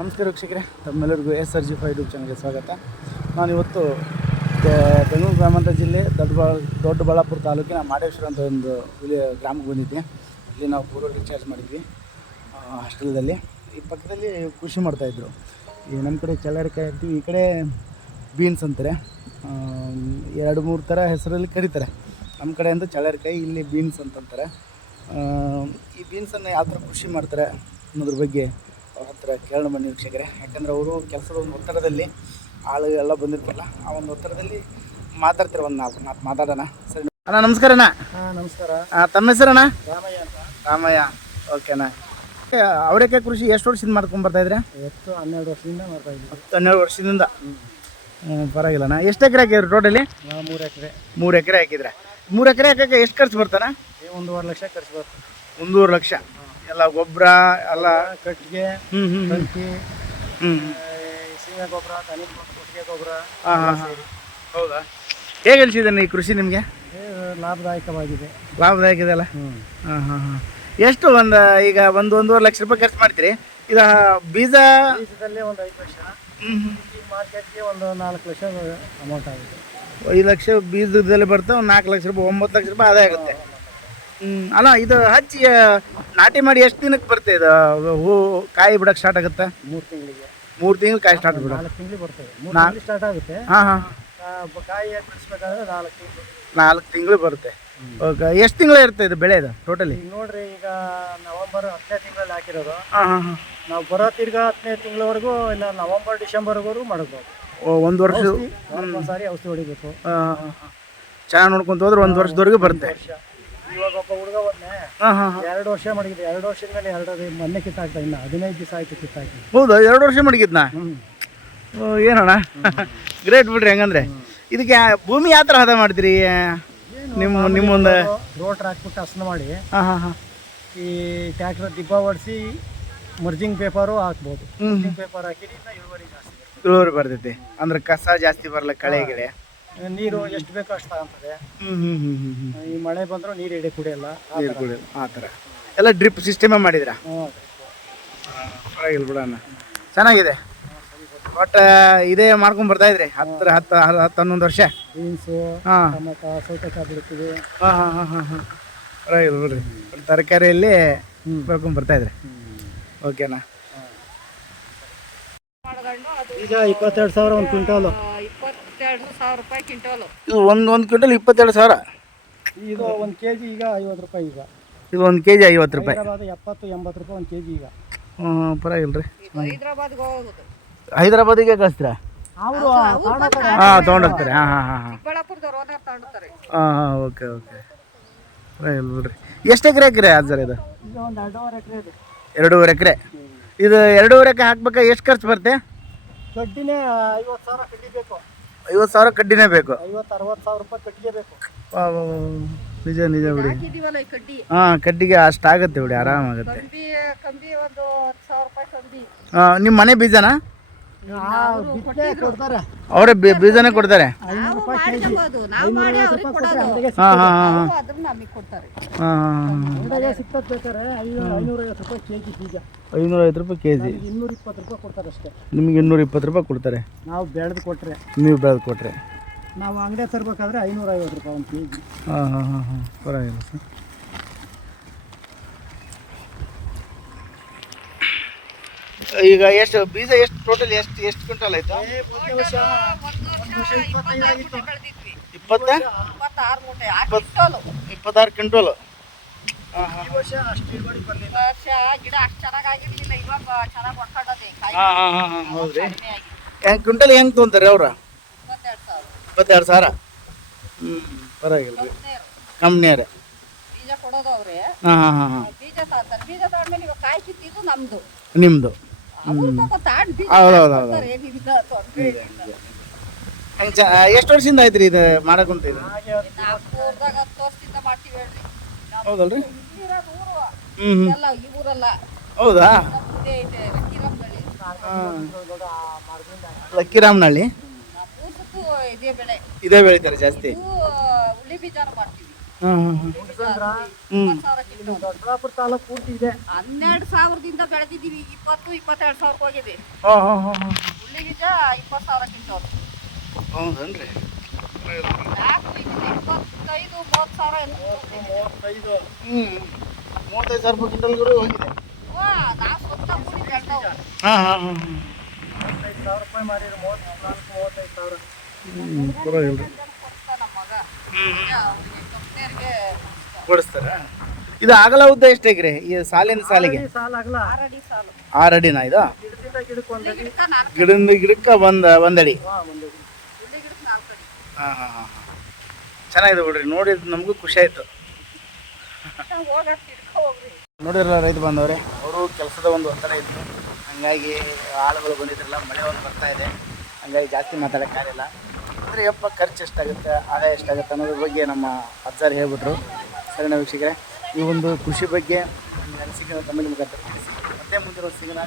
ನಮಸ್ಕಾರ ವೀಕ್ಷಕರೇ. ತಮ್ಮೆಲ್ಲರಿಗೂ ಎಸ್ ಆರ್ ಜಿ ಫೈ ಯೂಟ್ಯೂಬ್ ಚಾನಲ್ಗೆ ಸ್ವಾಗತ. ನಾನಿವತ್ತು ಬೆಂಗಳೂರು ಗ್ರಾಮಾಂತರ ಜಿಲ್ಲೆ ದೊಡ್ಡಬಾಳ ದೊಡ್ಡಬಳ್ಳಾಪುರ ತಾಲೂಕಿನ ಮಾಡೇಶ್ವರ ಅಂತ ಒಂದು ಇಲ್ಲಿ ಗ್ರಾಮಕ್ಕೆ ಬಂದಿದ್ದೆ. ಅಲ್ಲಿ ನಾವು ಪೂರ್ವ ರಿಚಾರ್ಜ್ ಮಾಡಿದ್ವಿ ಹಾಸ್ಟೆಲ್ದಲ್ಲಿ. ಈ ಪಕ್ಕದಲ್ಲಿ ಕೃಷಿ ಮಾಡ್ತಾಯಿದ್ರು ಈ ನಮ್ಮ ಕಡೆ ಚಳ್ಳರಿಕಾಯಿ ಇರ್ತೀವಿ ಈ ಕಡೆ ಬೀನ್ಸ್ ಅಂತಾರೆ. ಎರಡು ಮೂರು ಥರ ಹೆಸರಲ್ಲಿ ಕರೀತಾರೆ. ನಮ್ಮ ಕಡೆ ಅಂತ ಚಳ್ಳರಿಕಾಯಿ, ಇಲ್ಲಿ ಬೀನ್ಸ್ ಅಂತಂತಾರೆ ಈ ಬೀನ್ಸನ್ನು ಯಾವ ಥರ ಕೃಷಿ ಮಾಡ್ತಾರೆ ಅನ್ನೋದ್ರ ಬಗ್ಗೆ ಹತ್ರ ಕೇಳೋಣ ಬನ್ನಿ ವೀಕ್ಷಕರೇ. ಯಾಕಂದರೆ ಅವರು ಕೆಲಸದ ಒಂದು ಒತ್ತಡದಲ್ಲಿ ಆಳು ಎಲ್ಲ ಬಂದಿರ್ತಾರಲ್ಲ ಆ ಒಂದು ಒತ್ತಡದಲ್ಲಿ ಮಾತಾಡ್ತಿರ ಒಂದು ನಾಲ್ಕು ಮಾತು ಮಾತಾಡೋಣ. ಸರಿ. ಅಣ್ಣ ನಮಸ್ಕಾರ ಅಣ್ಣ. ಹಾಂ ನಮಸ್ಕಾರ. ತಮ್ಮ ಹೆಸರಣ್ಣ ರಾಮಯ್ಯ ಅಂತ. ರಾಮಯ್ಯ. ಓಕೆನಾ ಅವರೇಕಾಯಿ ಕೃಷಿ ಎಷ್ಟು ವರ್ಷದಿಂದ ಮಾಡ್ಕೊಂಡು ಬರ್ತಾ ಇದ್ರೆ ಎಷ್ಟು ಹನ್ನೆರಡು ವರ್ಷದಿಂದ ಮಾಡ್ತಾ ಇದ್ದೀವಿ. ಹತ್ತು ಹನ್ನೆರಡು ವರ್ಷದಿಂದ? ಪರವಾಗಿಲ್ಲ ಅಣ್ಣ. ಎಷ್ಟು ಎಕರೆ ಹಾಕಿದ್ರು ಟೋಟಲಿ? ಮೂರು ಎಕರೆ. ಮೂರು ಎಕರೆ ಹಾಕಿದ್ರೆ? ಮೂರು ಎಕರೆ ಹಾಕಕ್ಕೆ ಎಷ್ಟು ಖರ್ಚು ಬರ್ತಾನೆ? ಒಂದೂವರೆ ಲಕ್ಷ ಖರ್ಚು ಬರ್ತದೆ. ಒಂದೂವರೆ ಲಕ್ಷ. ಎಲ್ಲ ಗೊಬ್ಬರ ಎಲ್ಲ ಕಟ್ಟಿಗೆ ಹ್ಞೂ ಸೀಮೆ ಗೊಬ್ಬರ ತನಿ ಕೊಟ್ಟಿಗೆ ಗೊಬ್ಬರ ಹೌದಾ? ಹೇಗೆ ಅನಿಸಿದ್ದಾನೆ ಈ ಕೃಷಿ ನಿಮಗೆ? ಲಾಭದಾಯಕವಾಗಿದೆ. ಲಾಭದಾಯಕ ಇದೆ ಅಲ್ಲ ಹಾಂ ಹಾಂ ಹಾಂ ಎಷ್ಟು ಒಂದು ಈಗ ಒಂದು ಒಂದೂವರೆ ಲಕ್ಷ ರೂಪಾಯಿ ಖರ್ಚು ಮಾಡ್ತೀರಿ? ಈಗ ಬೀಜ? ಬೀಜದಲ್ಲಿ ಒಂದು ಐದು ಲಕ್ಷ. ಮಾರ್ಕೆಟ್ಗೆ ಒಂದು ನಾಲ್ಕು ಲಕ್ಷ ಅಮೌಂಟ್ ಆಗುತ್ತೆ. ಐದು ಲಕ್ಷ ಬೀಜದಲ್ಲಿ ಬರ್ತಾ ಒಂದು ನಾಲ್ಕು ಲಕ್ಷ ರೂಪಾಯಿ ಒಂಬತ್ತು ಲಕ್ಷ ರೂಪಾಯಿ ಆದಾಯ ಆಗುತ್ತೆ. ಅಲ್ಲ ಇದು ಹಚ್ಚಿ ಆ, ನಾಟಿ ಮಾಡಿ ಎಷ್ಟು ದಿನಕ್ಕೆ ಬರುತ್ತೆ ಇದು? ಹೂ ಕಾಯಿ ಬಿಡಕ್ಕೆ ಸ್ಟಾರ್ಟ್ ಆಗುತ್ತೆ? ಮೂರು ತಿಂಗಳಿಗೆ. ಮೂರು ತಿಂಗಳು ಕಾಯಿ ಸ್ಟಾರ್ಟ್ ಬಿಡ. ನಾಲ್ಕು ತಿಂಗಳು ಬರ್ತದೆ. ಮೂರು ನಾಲ್ಕು- ತಿಂಗಳು ಸ್ಟಾರ್ಟ್ ಆಗುತ್ತೆ. ಹಾಂ ಹಾಂ. ಆ, ಬ- ಬಿಡಿಸ್ಬೇಕಾದ್ರೆ ನಾಲ್ಕು ತಿಂಗಳು. ನಾಲ್ಕು ತಿಂಗಳು ಬರುತ್ತೆ. ಓಕೆ ಎಷ್ಟು ತಿಂಗಳು ಇರುತ್ತೆ ಇದು ಬೆಳೆ ಇದು ಟೋಟಲಿ ಈಗ ನೋಡ್ರಿ ಈಗ ನವೆಂಬರ್ ಹತ್ತನೇ ತಿಂಗಳಲ್ಲಿ ಹಾಕಿರೋದು. ಹಾಂ ಹಾಂ ಹಾಂ. ನಾವು ಬರೋ ತಿರ್ಗಾ ಹತ್ತನೇ ತಿಂಗಳವರೆಗೂ ಇಲ್ಲ ನವೆಂಬರ್ ಡಿಸೆಂಬರ್ವರೆಗೂ ಮಾಡ್ಬೋದು. ಒಂದು ವರ್ಷ ಔಷಧಿ ಔಷಧಿ ಹೊಡಿಬೇಕು. ಚೆನ್ನಾಗಿ ನೋಡ್ಕೊಂತ ಹೋದ್ರೆ ಒಂದು ವರ್ಷದವರೆಗೂ ಬರುತ್ತೆ. ವರ್ಷ. ಹುಡುಗ ಒಂದೇ ಹಾಂ ಹಾಂ ಹಾಂ. ಎರಡು ವರ್ಷ ಮಾಡಿದ್ದೆ ಎರಡು ವರ್ಷದ ಮೇಲೆ ಎರಡು ಮೊನ್ನೆ ಕಿತ್ತಾಕ್ತಾ ಇನ್ನ ಹದಿನೈದು ದಿವಸ ಆಯ್ತು ಕಿತ್ತಾಕಿ. ಹೌದಾ? ಎರಡು ವರ್ಷ ಮಡಗಿದ್ನಾ? ಹ್ಮ್. ಓ ಏನಣ್ಣ? ಗ್ರೇಟ್ ಬಿಡ್ರಿ ಹಂಗಂದ್ರೆ. ಇದಕ್ಕೆ ಭೂಮಿ ಯಾವ ಥರ ಹದ ಮಾಡ್ತೀರಿ ನಿಮ್ಮ ನಿಮ್ಮೊಂದು ರೋಟ್ರ್ ಹಾಕ್ಬಿಟ್ಟು ಹಸನ ಮಾಡಿ ಹಾಂ ಹಾಂ ಹಾಂ. ಈ ಟ್ಯಾಕ್ಟರ್ ದಿಬ್ಬ ಹೊಡಿಸಿ ಮರ್ಜಿಂಗ್ ಪೇಪರು ಹಾಕ್ಬೋದು. ಮರ್ಜಿಂಗ್ ಪೇಪರ್ ಹಾಕಿ ಇಳುವರಿ ಜಾಸ್ತಿ ಇಳುವರಿ ಬರ್ತೈತಿ. ಅಂದ್ರೆ ಕಸ ಜಾಸ್ತಿ ಬರಲ್ಲ ಕಳೆ ಗಿಳೆ. ನೀರು ಎಷ್ಟು ಬೇಕೋ ಅಷ್ಟು ತಗೊಂತದೆ ಹ್ಞೂ ಹ್ಞೂ ಹ್ಞೂ ಹ್ಞೂ ಹ್ಞೂ ಈ ಮಳೆ ಬಂದರೂ ನೀರು ಹಿಡಿ ಕುಡಿಯಲ್ಲ ಆ ನೀರು ಥರ. ಆ ಥರ ಎಲ್ಲ ಡ್ರಿಪ್ ಸಿಸ್ಟಮೇ ಮಾಡಿದ್ರಾ ಹ್ಮ್. ಪರವಾಗಿಲ್ಲ ಬಿಡೋಣ. ಚೆನ್ನಾಗಿದೆ. ಬಟ್ ಇದೇ ಮಾಡ್ಕೊಂಡು ಬರ್ತಾ ಇದ್ರಿ? ಹತ್ತರ ಹತ್ತು ಹತ್ತು ಹನ್ನೊಂದು ವರ್ಷ? ಬೀನ್ಸು ಹಾಂ. ಟೊಮೆಟೊ ಸೌತೆಕಾಯಿ ಬಿಡ್ತೀವಿ. ಹಾಂ ಹಾಂ ಹಾಂ ಹಾಂ ಹಾಂ. ಪರವಾಗಿಲ್ಲ ಬಿಡ್ರಿ. ಬಟ್ ತರಕಾರಿಯಲ್ಲಿ ಬೆಳ್ಕೊಂಡು ಬರ್ತಾ ಇದ್ರಿ. ಓಕೆನಾ? ಈಗ ಇಪ್ಪತ್ತೆರಡು ಸಾವಿರ ಒಂದು ಕ್ವಿಂಟಾಲು. ಇಪ್ಪತ್ತೆರಡು ಸಾವಿರ ರೂಪಾಯಿ ಕ್ವಿಂಟೋಲು. ಇದು ಒಂದು ಒಂದು ಕ್ವಿಂಟಲ್ ಇಪ್ಪತ್ತೆರಡು ಸಾವಿರ. ಇದು ಒಂದು ಕೆ ಜಿ ಈಗ ಐವತ್ತು ರೂಪಾಯಿ ಈಗ. ಇದು ಒಂದು ಕೆ ಜಿ ಐವತ್ತು ರೂಪಾಯಿ. ಹೈದರಾಬಾದ್ ಎಪ್ಪತ್ತು ಎಂಬತ್ತು ರೂಪಾಯಿ ಒಂದು ಕೆ ಜಿ ಈಗ. ಹ್ಞೂ ಪರವಾಗಿಲ್ಲ ರೀ ಇದು ಹೈದ್ರಾಬಾದ್ಗೆ ಹೋಗೋದು. ಹೈದರಾಬಾದಿಗೆ ಕಳಿಸ್ತೀರಾ? ಅವರು ಹಾಂ ತೊಗೊಂಡೋಗ್ತಾರೆ. ಹಾಂ ಹಾಂ ಹಾಂ ಹಾಂ. ಚಿಕ್ಕಬಳ್ಳಾಪುರದವ್ರು ಓನರ್ ತಗೊಂಡ್ತಾರೆ ಹಾಂ ಹಾಂ ಓಕೆ ಓಕೆ. ಪರವಾಗಿಲ್ಲ ಬಿಡ್ರಿ ಎಷ್ಟು ಎಕರೆ ಎಕರೆ ಅದು ಸರ್ ಇದು? ಈಗ ಒಂದು ಎರಡೂವರೆ ಎಕರೆ ಇದೆ. ಎರಡೂವರೆ ಎಕರೆ. ಇದು ಎರಡೂವರೆ ಎಕರೆ ಹಾಕ್ಬೇಕಾ ಎಷ್ಟು ಖರ್ಚು ಬರುತ್ತೆ? ಕಡ್ಡಿನೇ ಐವತ್ತು ಸಾವಿರ ಕಡ್ಡಿ ಬೇಕು ಐವತ್ತು ಸಾವಿರ ಕಡ್ಡಿನೇ ಬೇಕು. ಐವತ್ತು ಅರವತ್ತು ಸಾವಿರ ರೂಪಾಯಿ ಕಟ್ಟಿಗೆ ಬೇಕು. ನಿಜ ನಿಜ ಬಿಡಿ. ಹಾಕಿದೀವಲ್ಲ ಈ ಕಡ್ಡಿ? ಹಾಂ ಕಡ್ಡಿಗೆ ಅಷ್ಟು ಆಗುತ್ತೆ ಬಿಡಿ ಆರಾಮಾಗುತ್ತೆ. ಕಂಬಿ ಕಂಬಿ ಒಂದು ಹತ್ತು ಸಾವಿರ ರೂಪಾಯಿ ಕಂಬಿ. ನಿಮ್ಮ ಮನೆ ಬೀಜನಾ? ಕೊಡ್ತಾರೆ. ಅವರೇ ಬೀಜನೇ ಕೊಡ್ತಾರೆ. ಮಾಡ್ಕೋಬೋದು. ನಾವು ಮಾಡಿ ಅವ್ರಿಗೆ ಕೊಡೋದು. ಹಾಂ ಹಾಂ ಹಾಂ ಹಾಂ. ಸಿಕ್ತದ್ ಬೇಕಾದ್ರೆ ಐನೂರ ಐನೂರೈವತ್ತು ರೂಪಾಯಿ ಕೆಜಿ ಬೀಜ. ಐನೂರೈವತ್ತು ರೂಪಾಯಿ ಕೆ ಜಿ ಇನ್ನೂರ ಇಪ್ಪತ್ತು ರೂಪಾಯಿ ಕೊಡ್ತಾರೆ ಅಷ್ಟೇ. ನಿಮ್ಗೆ ಇನ್ನೂರ ಇಪ್ಪತ್ತು ರೂಪಾಯಿ ಕೊಡ್ತಾರೆ? ನಾವು ಬೆಳೆದು ಕೊಟ್ಟರೆ ನೀವು ಬೆಳೆದು ಕೊಟ್ಟರೆ ನಾವು ಅಂಗಡಿ ತರಬೇಕಾದ್ರೆ ಐನೂರ ಐವತ್ತು ರೂಪಾಯಿ ಒಂದು ಕೆ ಜಿ ಹಾಂ ಹಾಂ ಹಾಂ ಹಾಂ. ಪರವಾಗಿಲ್ಲ ಸರ್. ಈಗ ಎಷ್ಟು ಬೀಜ ಎಷ್ಟು ಟೋಟಲ್ ಎಷ್ಟು ಎಷ್ಟು ಕ್ವಿಂಟಲ್ ಆಯ್ತು? ಇಪ್ಪತ್ತ ಇಪ್ಪತ್ತಾರು ಕ್ವಿಂಟೋಲು ಹೆಂಗ್ ಕ್ವಿಂಟಲ್ ಹೆಂಗೆ ತೊಗೊಂತಾರೆ ಅವ್ರ? ಇಪ್ಪತ್ತೆರಡು ಸಾವಿರ. ಹ್ಞೂ ಪರವಾಗಿಲ್ಲ ರೀ. ಕಂಪ್ನಿಯವ್ರೆ ಬೀಜ ಕೊಡೋದು ಅವ್ರೆ. ಹಾಂ ಹಾಂ ನಮ್ದು. ನಿಮ್ಮದು ಹೌದು, ಹೌದು. ಎಷ್ಟು ವರ್ಷದಿಂದ ಆಯ್ತ್ರಿ ಇದು ಮಾಡಕ್ಕಂತ ಇದು? ಹೌದಲ್ರಿ? ಹ್ಞೂ ಹೌದಾ? ಲಕ್ಕಿರಾಮನಹಳ್ಳಿ ಇದೇ ಬೆಳಿತಾರೆ ಜಾಸ್ತಿ? ದೊಡ್ಡಬಳ್ಳಾಪುರ ತಾಲೂಕು ಪೂರ್ತಿ ಇದೆ ಹನ್ನೆರಡು ಸಾವಿರದಿಂದ ಬೆಳೆದಿದ್ದೀವಿ. ಇಪ್ಪತ್ತು ಇಪ್ಪತ್ತೆರಡು ಸಾವಿರಕ್ಕೆ ಹೋಗಿದೆ. ಹುಲ್ಲಿಗಿಜ ಇಪ್ಪತ್ತು ಸಾವಿರ ಕಿಂಟೋರು ಹೌದನ್ರಿ? ಮೂವತ್ತೈದು ಹ್ಞೂ ಮೂವತ್ತೈದು ಸಾವಿರ ರೂಪಾಯಿ ಹೋಗಿದೆ. ಹಾಂ ಹಾಂ ಹಾಂ ಮೂವತ್ತೈದು ಸಾವಿರ ರೂಪಾಯಿ ಮೂವತ್ತ್ನಾಲ್ಕು ಮೂವತ್ತೈದು ಸಾವಿರ ಹ್ಞೂ ಪರವಾಗಿಲ್ಲ ಕೊಡಿಸ್ತಾರ. ಇದು ಆಗಲ ಉದ್ದ ಎಷ್ಟಾಗ್ರಿ ಈ ಸಾಲಿನ ಸಾಲಿಗೆ? ಆರು ಅಡಿನಾ ಇದು? ಗಿಡದಿಂದ ಗಿಡಕ್ಕೆ ಒಂದು ಒಂದಡಿ ಹಾ, ಒಂದು ಅಡಿ ಹುಲ್ಲಿ ಗಿಡಕ್ಕೆ ನಾಲ್ಕು ಅಡಿ ಹಾಂ ಹಾಂ ಹಾಂ ಚೆನ್ನಾಗಿದೆ ಬಿಡ್ರಿ ನೋಡಿ ನಮಗೂ ಖುಷಿ ಆಯಿತು. ನೋಡಿರಲ್ಲ ರೈತ ಬಂದವ್ರೆ ಅವರು ಕೆಲಸದ ಒಂದು ಒತ್ತಡ ಇತ್ತು. ಹಂಗಾಗಿ ಆಳುಗಳು ಬಂದಿದ್ರಲ್ಲ ಮಳೆ ಒಂದು ಬರ್ತಾ ಇದೆ. ಹಂಗಾಗಿ ಜಾಸ್ತಿ ಮಾತಾಡೋಕ್ಕಾಗಿಲ್ಲ ಅಂದರೆ ಯಪ್ಪ ಖರ್ಚು ಎಷ್ಟಾಗುತ್ತೆ ಆದಾಯ ಎಷ್ಟಾಗುತ್ತೆ ಅನ್ನೋದ್ರ ಬಗ್ಗೆ ನಮ್ಮ ಅಜ್ಜಾರು ಹೇಳ್ಬಿಟ್ರು. ಸರಿನಾ ವೀಕ್ಷಕರೇ? ಈ ಒಂದು ಕೃಷಿ ಬಗ್ಗೆ ನನ್ನ ಅನಿಸಿಕೆ ತಮಗೆ ಮುಖಾಂತರ ಮತ್ತೆ ಮುಂದಿನ ಸಿಗೋಣ